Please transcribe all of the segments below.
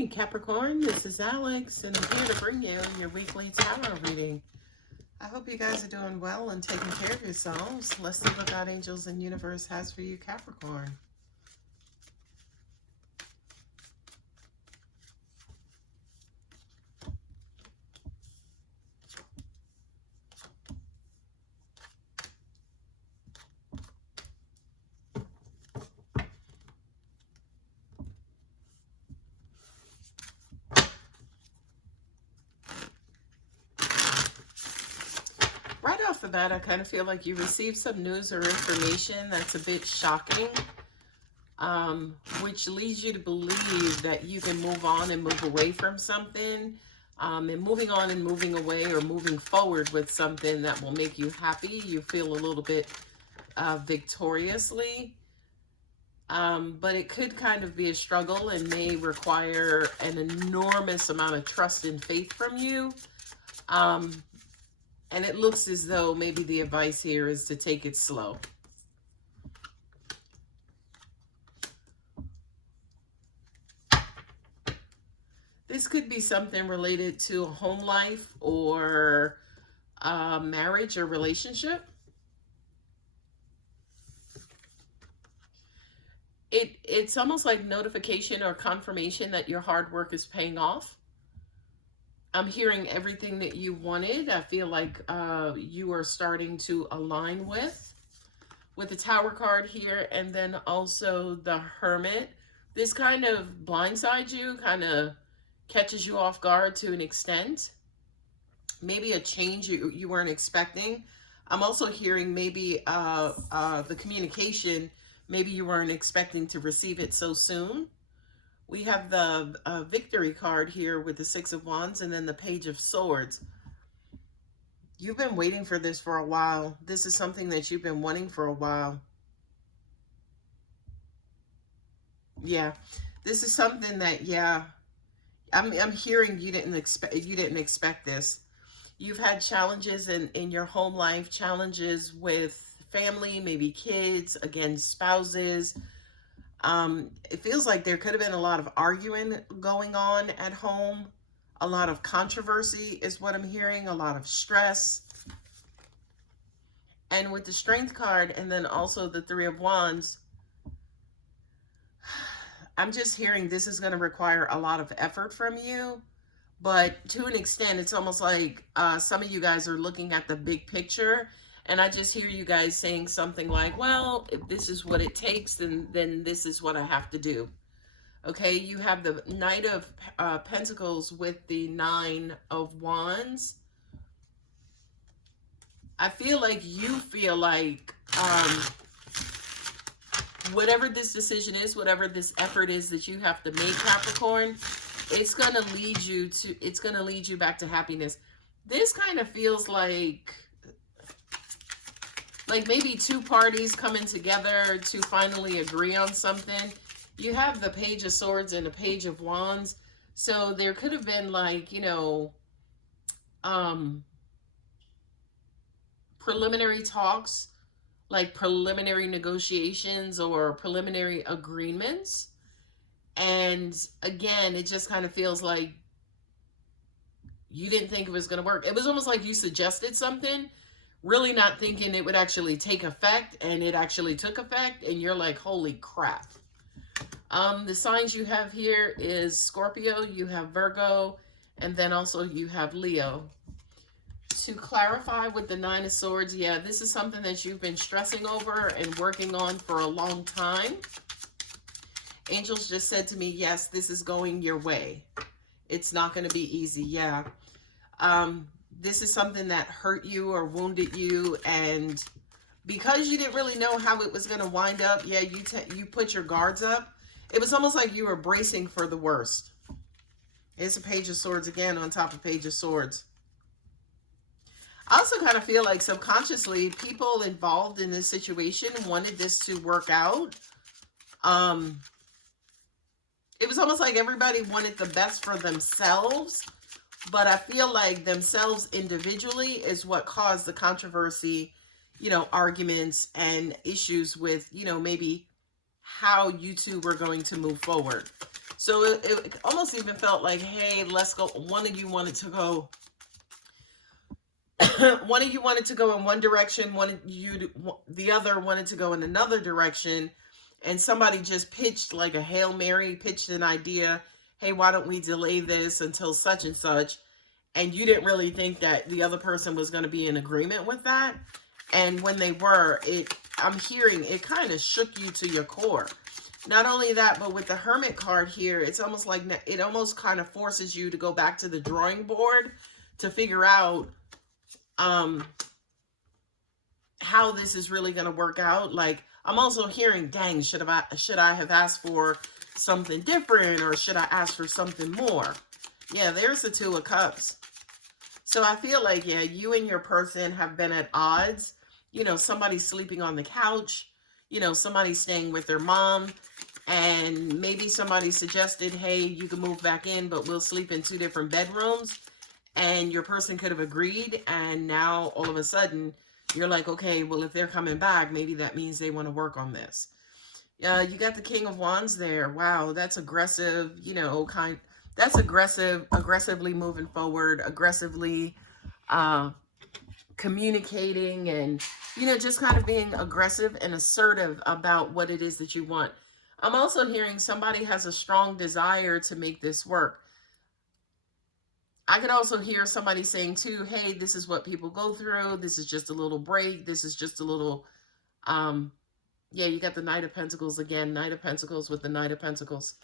Hey Capricorn, this is Alex, and I'm here to bring you your weekly tarot reading. I hope you guys are doing well and taking care of yourselves. Let's see what God, angels, and universe has for you, Capricorn. Right off the bat, I kind of feel like you received some news or information that's a bit shocking, which leads you to believe that you can move on and move away from something, and moving on and moving away or moving forward with something that will make you happy. You feel a little bit victoriously, but it could kind of be a struggle and may require an enormous amount of trust and faith from you. And it looks as though maybe the advice here is to take it slow. This could be something related to a home life or marriage or relationship. It's almost like notification or confirmation that your hard work is paying off. I'm hearing everything that you wanted. I feel like you are starting to align with the Tower card here, and then also the Hermit. This kind of blindsides you, kind of catches you off guard to an extent. Maybe a change you weren't expecting. I'm also hearing maybe the communication, maybe you weren't expecting to receive it so soon. We have the Victory card here with the Six of Wands and then the Page of Swords. You've been waiting for this for a while. This is something that you've been wanting for a while. Yeah, this is something that, yeah, I'm hearing you didn't expect this. You've had challenges in your home life, challenges with family, maybe kids, again, spouses. It feels like there could have been a lot of arguing going on at home. A lot of controversy is what I'm hearing. A lot of stress. And with the Strength card and then also the Three of Wands, I'm just hearing this is going to require a lot of effort from you. But to an extent, it's almost like some of you guys are looking at the big picture. And I just hear you guys saying something like, well, if this is what it takes, then this is what I have to do. Okay, you have the Knight of Pentacles with the Nine of Wands. I feel like you feel like whatever this decision is, whatever this effort is that you have to make, Capricorn, it's going to lead you back to happiness. This kind of feels like maybe two parties coming together to finally agree on something. You have the Page of Swords and the Page of Wands. So there could have been like, you know, preliminary talks, like preliminary negotiations or preliminary agreements. And again, it just kind of feels like you didn't think it was going to work. It was almost like you suggested something, really not thinking it would actually take effect, and it actually took effect, and you're like, holy crap. The signs you have here is Scorpio, you have Virgo, and then also you have Leo. To clarify with the Nine of Swords, yeah, this is something that you've been stressing over and working on for a long time. Angels just said to me, yes, this is going your way. It's not going to be easy, yeah. This is something that hurt you or wounded you, and because you didn't really know how it was going to wind up, yeah, you put your guards up. It was almost like you were bracing for the worst. It's a Page of Swords again on top of Page of Swords. I also kind of feel like subconsciously people involved in this situation wanted this to work out. It was almost like everybody wanted the best for themselves. But I feel like themselves individually is what caused the controversy, you know, arguments and issues with, you know, maybe how you two were going to move forward. So it almost even felt like, hey, let's go. One of you wanted to go. One of you wanted to go in one direction. The other wanted to go in another direction. And somebody just pitched like a Hail Mary, pitched an idea. Hey, why don't we delay this until such and such? And you didn't really think that the other person was going to be in agreement with that. And when they were, I'm hearing it kind of shook you to your core. Not only that, but with the Hermit card here, it's almost like it almost kind of forces you to go back to the drawing board to figure out how this is really going to work out. Like, I'm also hearing, dang, should I have asked for something different, or should I ask for something more? Yeah, there's the Two of Cups. So I feel like, yeah, you and your person have been at odds. You know, somebody's sleeping on the couch. You know, somebody's staying with their mom. And maybe somebody suggested, hey, you can move back in, but we'll sleep in 2 different bedrooms. And your person could have agreed. And now all of a sudden, you're like, okay, well, if they're coming back, maybe that means they want to work on this. You got the King of Wands there. Wow, that's aggressive, you know, that's aggressively moving forward, aggressively communicating, and, you know, just kind of being aggressive and assertive about what it is that you want. I'm also hearing somebody has a strong desire to make this work. I could also hear somebody saying too, hey, this is what people go through. This is just a little break. This is just a little, yeah, you got the Knight of Pentacles again. Knight of Pentacles with the Knight of Pentacles.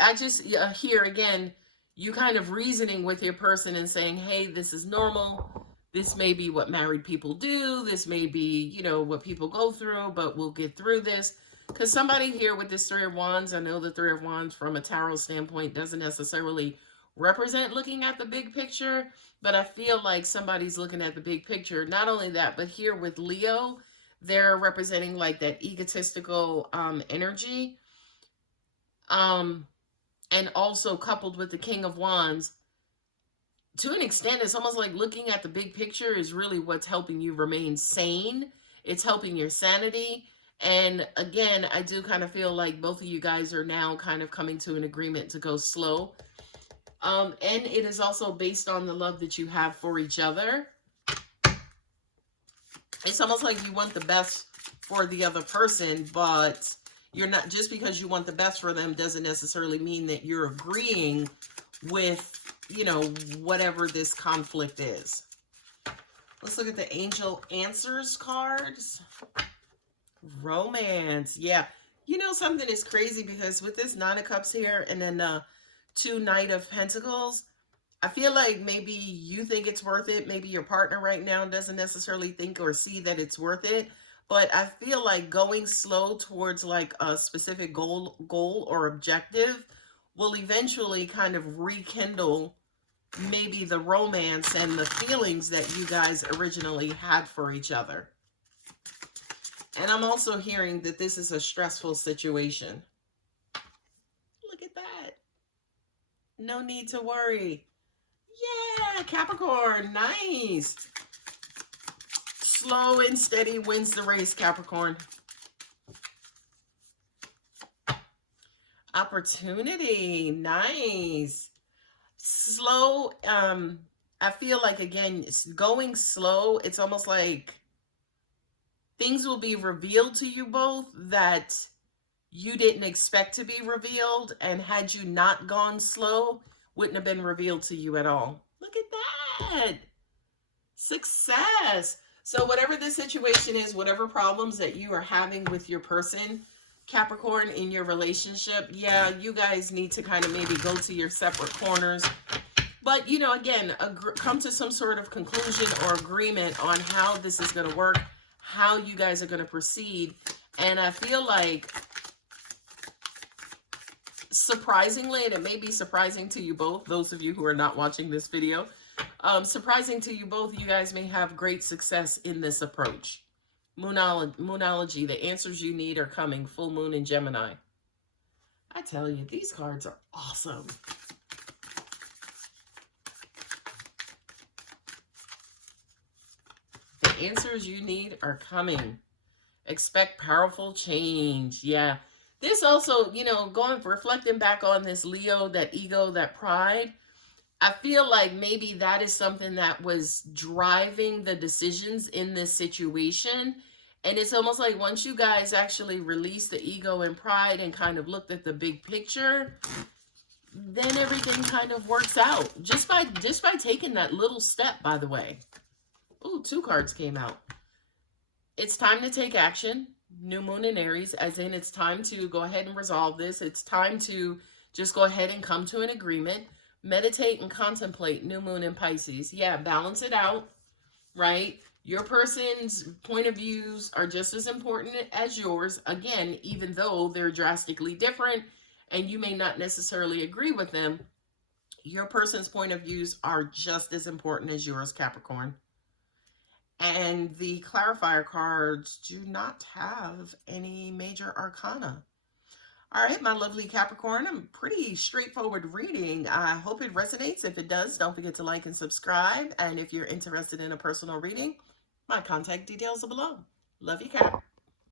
I just hear, again, you kind of reasoning with your person and saying, hey, this is normal. This may be what married people do. This may be, you know, what people go through, but we'll get through this. Because somebody here with this Three of Wands, I know the Three of Wands from a tarot standpoint doesn't necessarily represent looking at the big picture, but I feel like somebody's looking at the big picture. Not only that, but here with Leo, they're representing like that egotistical energy. And also coupled with the King of Wands, to an extent, it's almost like looking at the big picture is really what's helping you remain sane. It's helping your sanity. And again, I do kind of feel like both of you guys are now kind of coming to an agreement to go slow. And it is also based on the love that you have for each other. It's almost like you want the best for the other person, but you're not, just because you want the best for them doesn't necessarily mean that you're agreeing with, you know, whatever this conflict is. Let's look at the Angel Answers cards. Romance. Yeah. You know, something is crazy because with this Nine of Cups here and then 2 Knight of Pentacles, I feel like maybe you think it's worth it. Maybe your partner right now doesn't necessarily think or see that it's worth it. But I feel like going slow towards like a specific goal or objective will eventually kind of rekindle maybe the romance and the feelings that you guys originally had for each other. And I'm also hearing that this is a stressful situation. Look at that. No need to worry. Yeah, Capricorn, nice. Slow and steady wins the race, Capricorn. Opportunity, nice. Slow, I feel like, again, it's going slow. It's almost like things will be revealed to you both that you didn't expect to be revealed, and had you not gone slow, wouldn't have been revealed to you at all. Look at that. Success. So whatever the situation is, whatever problems that you are having with your person, Capricorn, in your relationship, yeah, you guys need to kind of maybe go to your separate corners. But, you know, again, come to some sort of conclusion or agreement on how this is going to work, how you guys are going to proceed. And I feel like, surprisingly, and it may be surprising to you both, those of you who are not watching this video, surprising to you both, you guys may have great success in this approach. Moonology, the answers you need are coming. Full moon in Gemini. I tell you, these cards are awesome. The answers you need are coming. Expect powerful change. Yeah. This also, you know, reflecting back on this Leo, that ego, that pride, I feel like maybe that is something that was driving the decisions in this situation. And it's almost like once you guys actually release the ego and pride and kind of looked at the big picture, then everything kind of works out just by taking that little step, by the way. Ooh, 2 cards came out. It's time to take action. New moon in Aries, as in it's time to go ahead and resolve this. It's time to just go ahead and come to an agreement. Meditate and contemplate. New moon in Pisces. Yeah, balance it out, right? Your person's point of views are just as important as yours. Again, even though they're drastically different and you may not necessarily agree with them, your person's point of views are just as important as yours, Capricorn. And the clarifier cards do not have any major arcana. All right, my lovely Capricorn, a pretty straightforward reading. I hope it resonates. If it does, don't forget to like and subscribe. And if you're interested in a personal reading, my contact details are below. Love you, Cap.